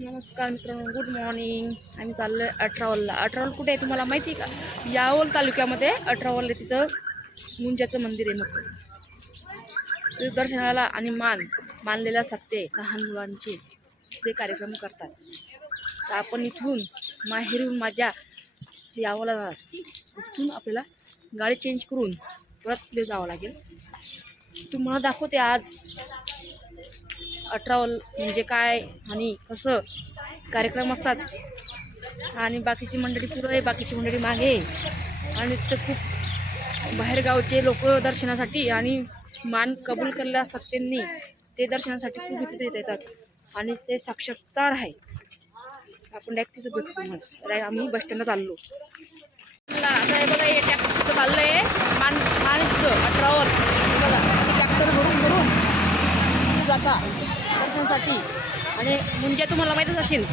नमस्कार मित्रांनो, good morning. आम्ही चाललो आहे अठरावलला. अठरावल कुठे आहे तुम्हाला माहिती आहे का? यावल तालुक्यामध्ये अठरावल आहे. तिथं मुंजाचं मंदिर आहे मोठं. तिथं दर्शनाला आणि मानलेले असतात ते लहान मुलांचे ते कार्यक्रम करतात. तर आपण इथून माहेरून माझ्या यावला जाणार. तिथून आपल्याला गाडी चेंज करून परत तिथे जावं लागेल. तुम्हाला दाखवते आज अठरावल म्हणजे काय आणि कसं कार्यक्रम असतात. आणि बाकीची मंडळी पुढं आहे, बाकीची मंडळी मागे आहे. आणि तिथं खूप बाहेरगावचे लोक दर्शनासाठी आणि मान कबूल केलेले असतात त्यांनी, ते दर्शनासाठी खूप इथे येतात. आणि ते साक्षात्कार आहे. आपण डायरेक्ट तिथं भेटू तुम्हाला. आम्ही बस स्टँडला चाललो. आता हे बघा, हे ट्रॅक्टर चाललं आहे मान इथं अठरावल. बघा ट्रॅक्टर भरून जाता दर्शनासाठी. आणि मुंजा तुम्हाला माहीतच असेल,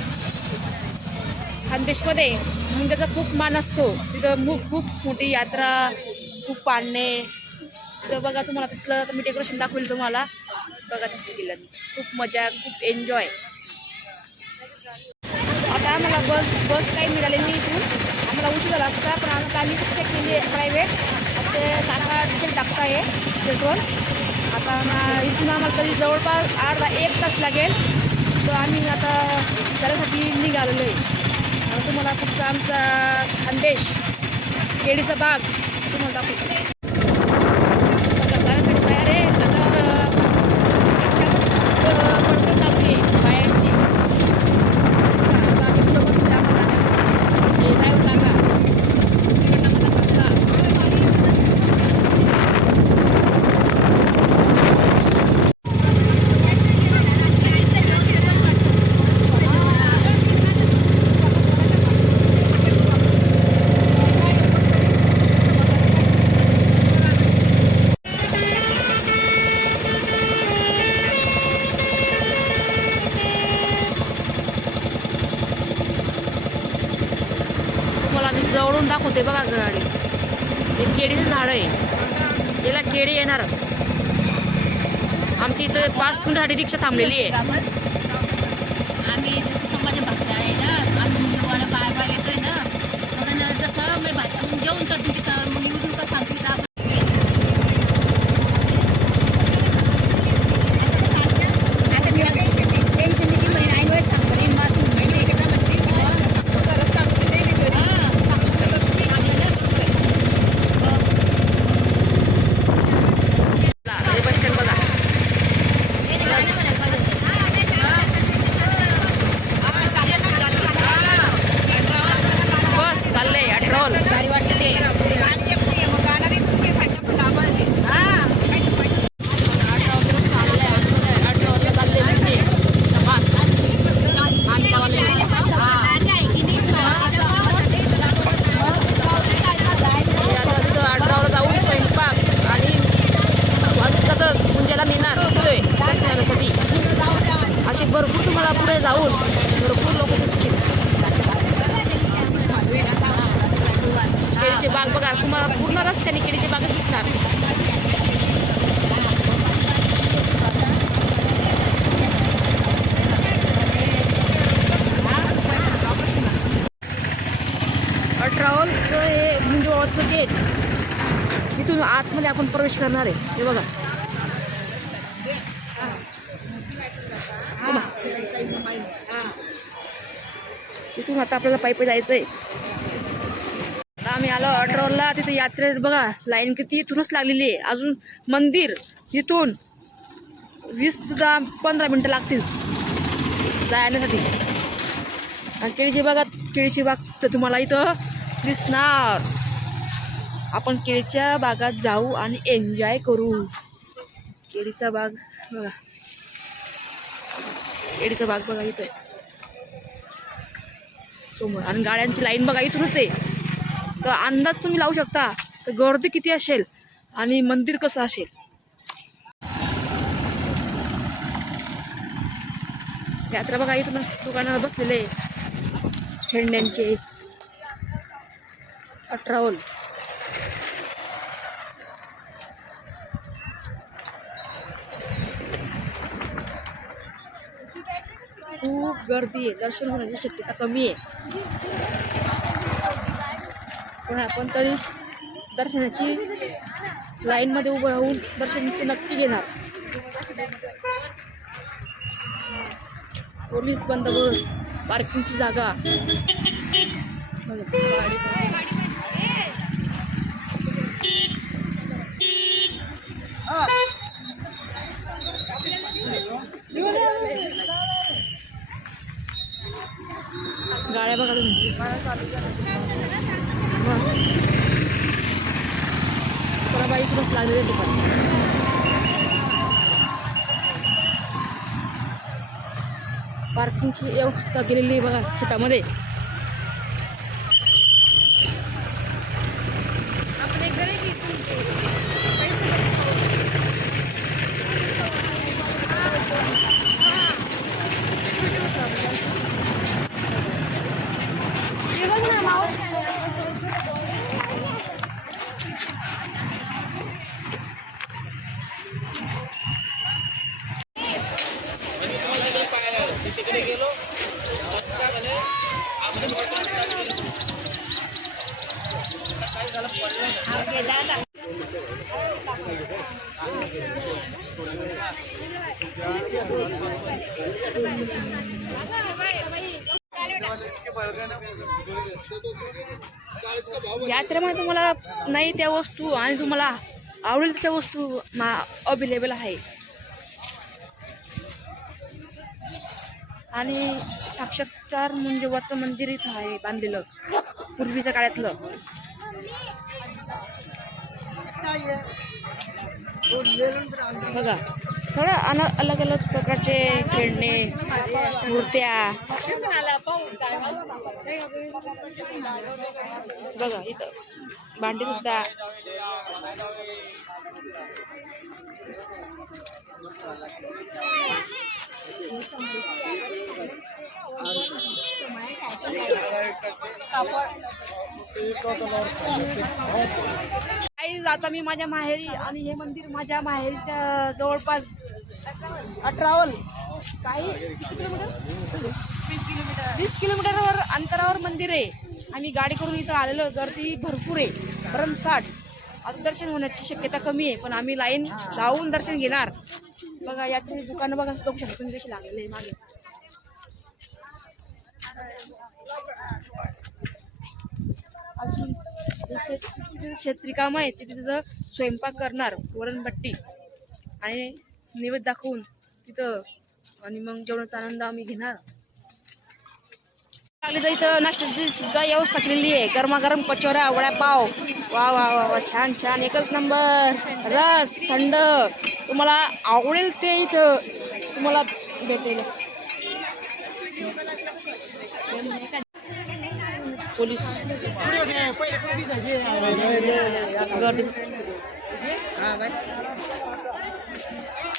खानदेशमध्ये मुंजाचा खूप मान असतो. तिथं खूप मोठी यात्रा, खूप पाळणे. तिथं बघा, तुम्हाला तिथलं मी डेकोरेशन दाखवेल तुम्हाला. बघा तिथे गेलं, खूप मजा, खूप एन्जॉय. आता आम्हाला बस काही मिळाली नाही इथून. आम्हाला उशीर झाला असता, पण आम्ही रिक्षा केली आहे प्रायव्हेट. ते सारखा तिकीट टाकता आहे पेट्रोल. आता इथून आम्हाला तरी जवळपास अर्धा 1 तास लागेल. तर आम्ही आता त्यासाठी निघालेलो आहे. तुम्हाला फक्त आमचा खानदेश केळीचा बाग तुम्हाला दाखवतो. जाण्यासाठी तयार आहे. आता रिक्षामध्ये पडपड चालू आहे बाहेरची. आता आम्ही पुढं बसले. आम्हाला हे काय जागा तिकडनं मला रस्ता. मी जवळून दाखवते बघा गाडी. हे केळीचं झाड आहे, याला केळी येणार. आमची इथं 5 मिनिटासाठी रिक्षा थांबलेली आहे. आम्ही समाज भक्त आहे ना, आम्ही पाय येतोय ना. मग जसं मी भाषा जेवण तर तिथं मग येऊ देऊ का सांगतो का. असे भरपूर तुम्हाला पुढे जाऊन भरपूर लोक दिसतील. केळीचे बाग बघा, तुम्हाला पूर्ण रस्त्याने केळीचे बागच दिसणार. अठरावलचं हे मुंजवाचं गेट. इथून आतमध्ये आपण प्रवेश करणार आहे. हे बघा, इथून आता आपल्याला पायी जायचंय. आम्ही आलो अठरावलला. तिथे यात्रेत बघा लाईन किती इथूनच लागलेली आहे. अजून मंदिर इथून 20 ते 15 मिनटं लागतील जाण्यासाठी. आणि केळीची बाग तर तुम्हाला इथं दिसणार. आपण केळीच्या बागात जाऊ आणि एन्जॉय करू. केळीचा बाग बघा, केळीचा बाग बघा इथं समोर. आणि गाड्यांची लाईन बघा इथूनच आहे. तर अंदाज तुम्ही लावू शकता तर गर्दी किती असेल आणि मंदिर कसं असेल. यात्रा बघा, इथूनच दुकानावर बसलेले खेळण्यांचे. अठरावल खूप गर्दी आहे, दर्शन होण्याची शक्यता कमी आहे. पण आपण तरी दर्शनाची लाईनमध्ये उभं राहून दर्शन ते नक्की घेणार. पोलीस बंदोबस्त, पार्किंगची जागा गाड्या बघा तुम्ही. तुला बाईक बस लागलेली आहे दुकान. पार्किंगची व्यवस्था केलेली आहे बघा शेतामध्ये. यात्रेमध्ये तुम्हाला नाही त्या वस्तू आणि तुम्हाला आवडेल त्या वस्तू अवेलेबल आहे. आणि साक्षात्कार मुंजोबाचं मंदिर इथं आहे बांधलेलं पूर्वीच्या काळातलं. बघा सगळं अलग अलग प्रकारचे खेळणे, मूर्त्या बघा इथं भांडी सुद्धा. आता मी माझ्या माहेरी आणि हे मंदिर माझ्या माहेरीच्या जवळपास 18 काही 20 किलोमीटरवर अंतरावर मंदिर आहे. आम्ही गाडी करून इथं आलेलो. गर्दी भरपूर आहे, भरमसाठ. आता दर्शन होण्याची शक्यता कमी आहे, पण आम्ही लाईन लावून दर्शन घेणार. बघा यात्री दुकानं बघा बघू शकता तुम्ही कशी लागलेले आहे मागे. अजून शेतरिकाम आहे तिथे तिथं स्वयंपाक करणार, वरणभट्टी आणि नैवेद्य दाखवून तिथं, आणि मग जेवणाचा आनंद आम्ही घेणार. तर इथं नाश्त्याची सुद्धा व्यवस्था केलेली आहे. गरमागरम कचोऱ्या, वडापाव, वा वा वा वा, छान छान, एकच नंबर. रस थंड तुम्हाला आवडेल ते इथं तुम्हाला भेटेल. पोलीस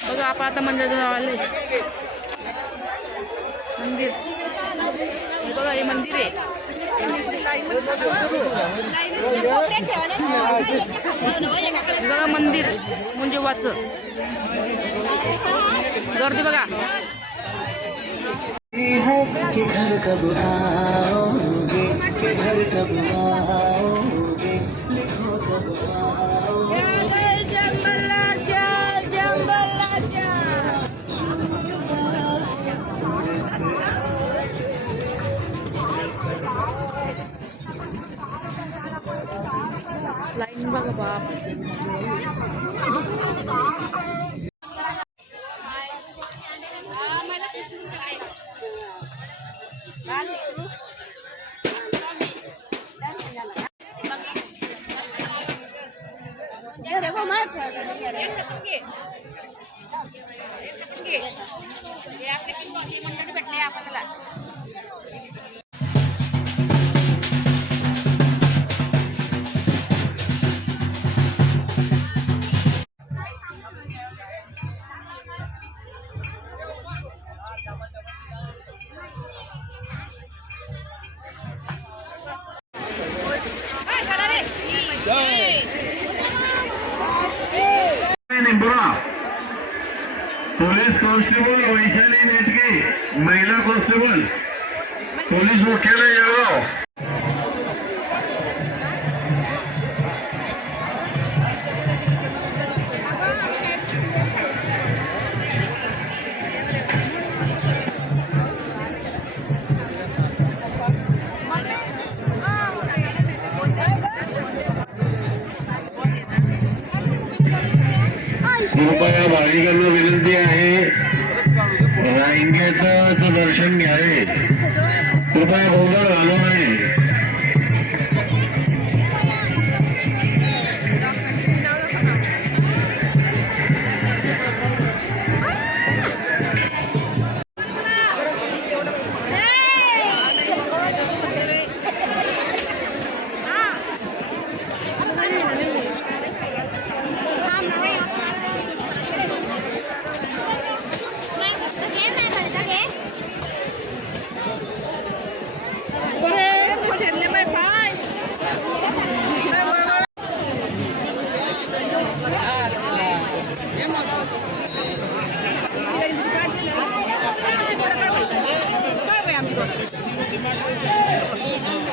बघा आपण आता मंदिराजवळ आलोय. मंदिर बघा, हे मंदिर आहे. बघा मंदिर मुंजोबाचं. गर्दी बघा. कि घर कब आओगे, कि घर कब आओगे, लिखो कब आओगे. लाईन बघा बाप. भेटले आपल्याला. पुलिस कांस्टेबल वैशाली नेटके महिला कॉन्स्टेबल पोलीस मुख्यालय जळगाव. कृपया भाविकांना विनंती आहे रांगेचं दर्शन घ्यावे. कृपया गोंधळ घालू नये.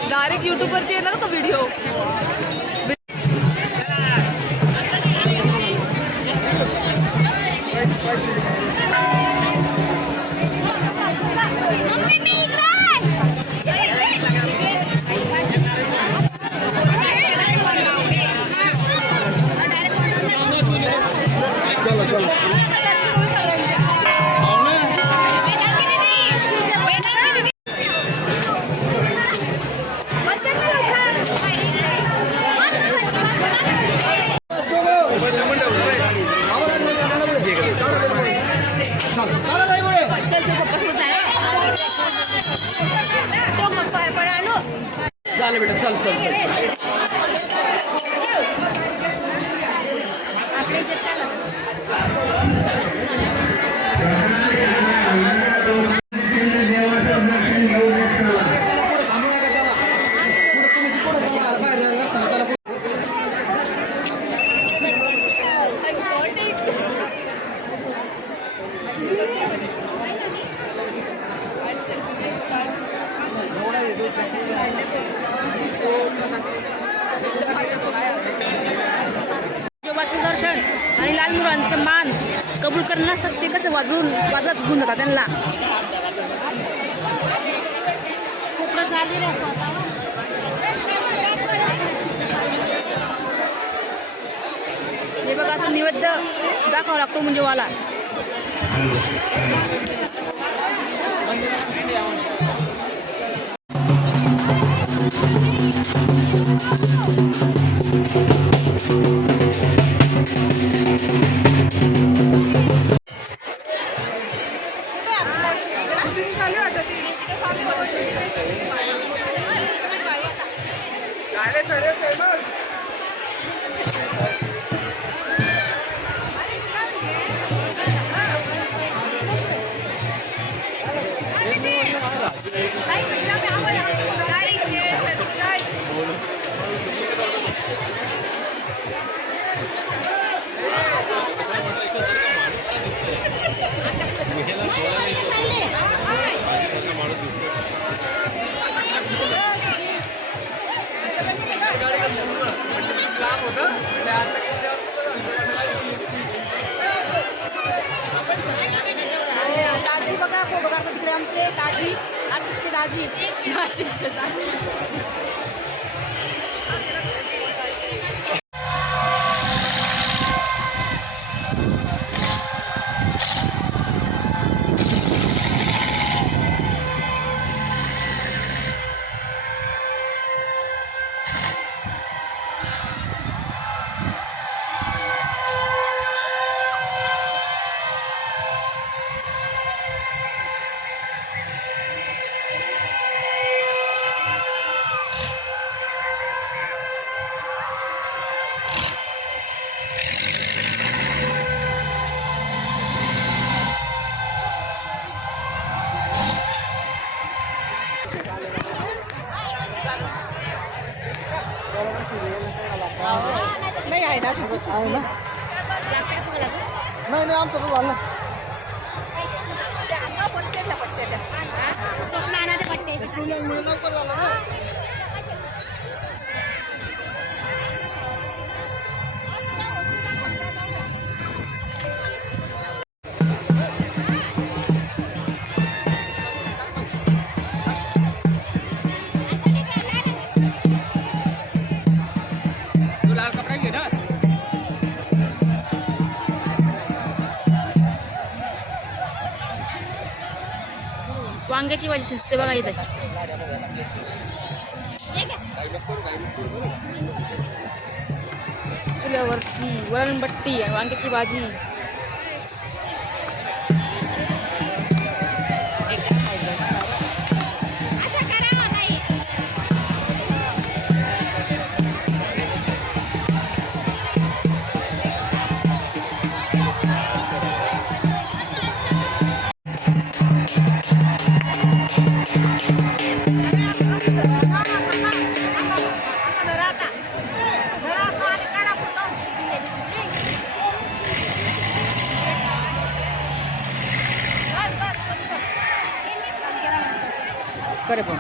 डायरेक्ट यूट्यूबवरती येणार का व्हिडिओ. चाल बेटा चल चल चल. देवाचं दर्शन आणि लाल मुलांचं मान कबूल करत नसतात ते कसं वाजत घेऊन जातात त्यांना. हे बघा असं नैवेद्य दाखवावा लागतो म्हणजे वाला. दाजी बघा फोटो काढतात तिकडे आमचे दाजी. नाशिकचे दाजी. नाशिकचे दाजी. नाही आहे ना आहे ना नाही आमचं झालं वांग्याची भाजी शिजते बघा इथे. चुल्यावरची वरणबट्टी आणि वांग्याची भाजी. करे पण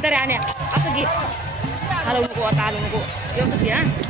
दरे आण्या असं घे. हलवू नको आता, हलवू नको व्यवस्थित घे. हा